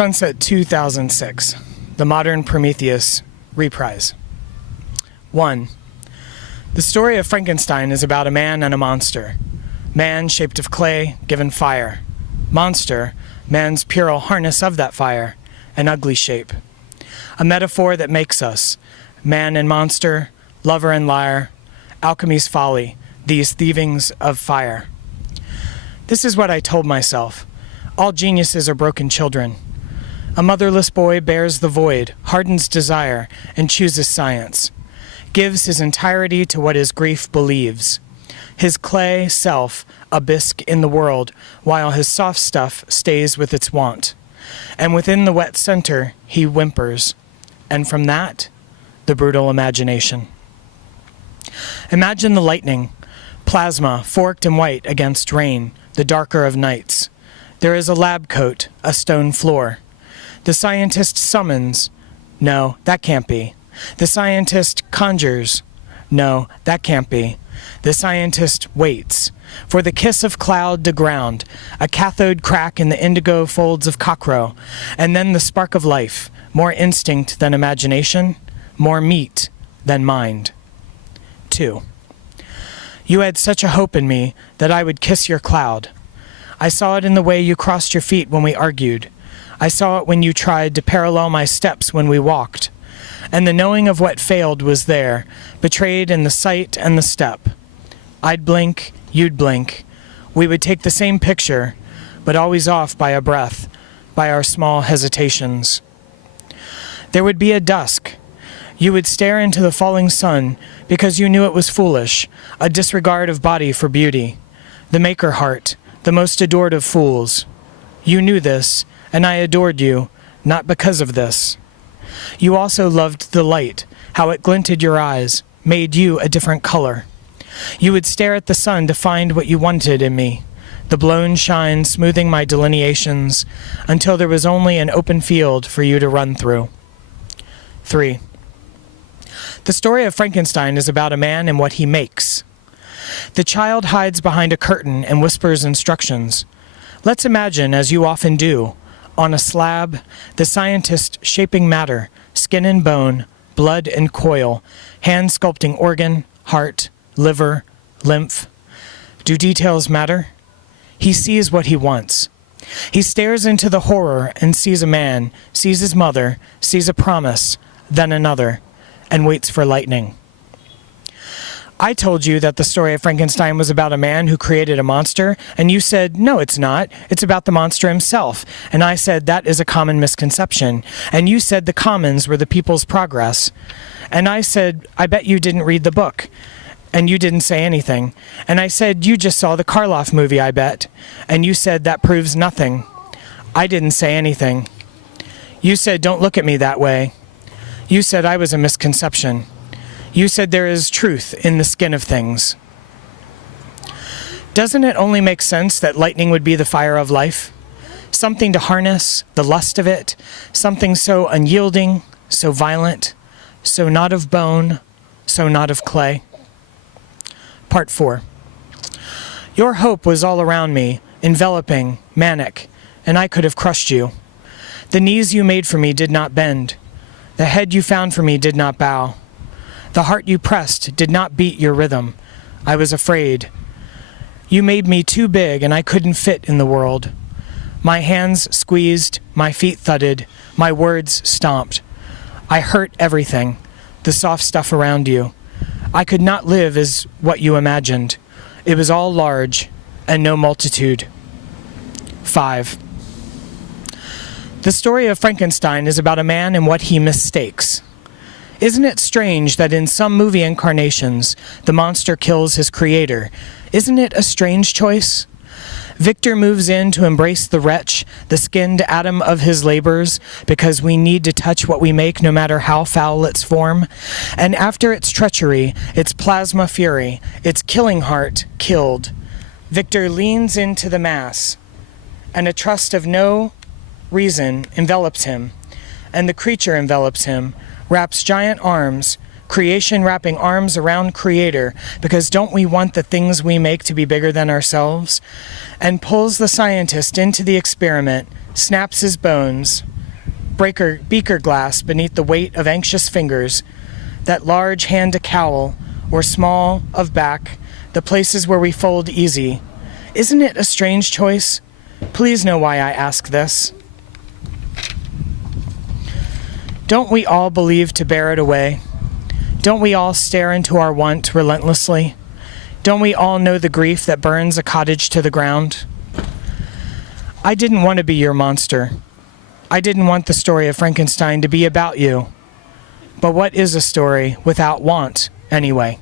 Sunset 2006, The Modern Prometheus Reprise. 1. The story of Frankenstein is about a man and a monster. Man shaped of clay, given fire. Monster, man's puerile harness of that fire, an ugly shape. A metaphor that makes us, man and monster, lover and liar, alchemy's folly, these thievings of fire. This is what I told myself. All geniuses are broken children. A motherless boy bears the void, hardens desire, and chooses science. Gives his entirety to what his grief believes. His clay self, a bisque in the world, while his soft stuff stays with its want. And within the wet center, he whimpers. And from that, the brutal imagination. Imagine the lightning, plasma forked and white against rain, the darker of nights. There is a lab coat, a stone floor. The scientist summons. No, that can't be. The scientist conjures. No, that can't be. The scientist waits. For the kiss of cloud to ground, a cathode crack in the indigo folds of cockroach, and then the spark of life, more instinct than imagination, more meat than mind. 2. You had such a hope in me that I would kiss your cloud. I saw it in the way you crossed your feet when we argued. I saw it when you tried to parallel my steps when we walked. And the knowing of what failed was there, betrayed in the sight and the step. I'd blink, you'd blink. We would take the same picture, but always off by a breath, by our small hesitations. There would be a dusk. You would stare into the falling sun because you knew it was foolish, a disregard of body for beauty. The maker heart, the most adored of fools. You knew this, and I adored you, not because of this. You also loved the light, how it glinted your eyes, made you a different color. You would stare at the sun to find what you wanted in me, the blown shine smoothing my delineations, until there was only an open field for you to run through. 3. The story of Frankenstein is about a man and what he makes. The child hides behind a curtain and whispers instructions. Let's imagine, as you often do, on a slab, the scientist shaping matter, skin and bone, blood and coil, hand sculpting organ, heart, liver, lymph. Do details matter? He sees what he wants. He stares into the horror and sees a man, sees his mother, sees a promise, then another, and waits for lightning. I told you that the story of Frankenstein was about a man who created a monster, and you said, no, it's not. It's about the monster himself. And I said, that is a common misconception. And you said the commons were the people's progress. And I said, I bet you didn't read the book. And you didn't say anything. And I said, you just saw the Karloff movie, I bet. And you said, that proves nothing. I didn't say anything. You said, don't look at me that way. You said I was a misconception. You said there is truth in the skin of things. Doesn't it only make sense that lightning would be the fire of life? Something to harness, the lust of it, something so unyielding, so violent, so not of bone, so not of clay. Part 4. Your hope was all around me, enveloping, manic, and I could have crushed you. The knees you made for me did not bend. The head you found for me did not bow. The heart you pressed did not beat your rhythm. I was afraid. You made me too big and I couldn't fit in the world. My hands squeezed, my feet thudded, my words stomped. I hurt everything, the soft stuff around you. I could not live as what you imagined. It was all large and no multitude. 5. The story of Frankenstein is about a man and what he mistakes. Isn't it strange that in some movie incarnations, the monster kills his creator? Isn't it a strange choice? Victor moves in to embrace the wretch, the skinned atom of his labors, because we need to touch what we make no matter how foul its form. And after its treachery, its plasma fury, its killing heart killed, Victor leans into the mass, and a trust of no reason envelops him, and the creature envelops him, wraps giant arms, Creation wrapping arms around Creator, because don't we want the things we make to be bigger than ourselves? And pulls the scientist into the experiment, snaps his bones, beaker glass beneath the weight of anxious fingers, that large hand to cowl, or small of back, the places where we fold easy. Isn't it a strange choice? Please know why I ask this. Don't we all believe to bear it away? Don't we all stare into our want relentlessly? Don't we all know the grief that burns a cottage to the ground? I didn't want to be your monster. I didn't want the story of Frankenstein to be about you. But what is a story without want, anyway?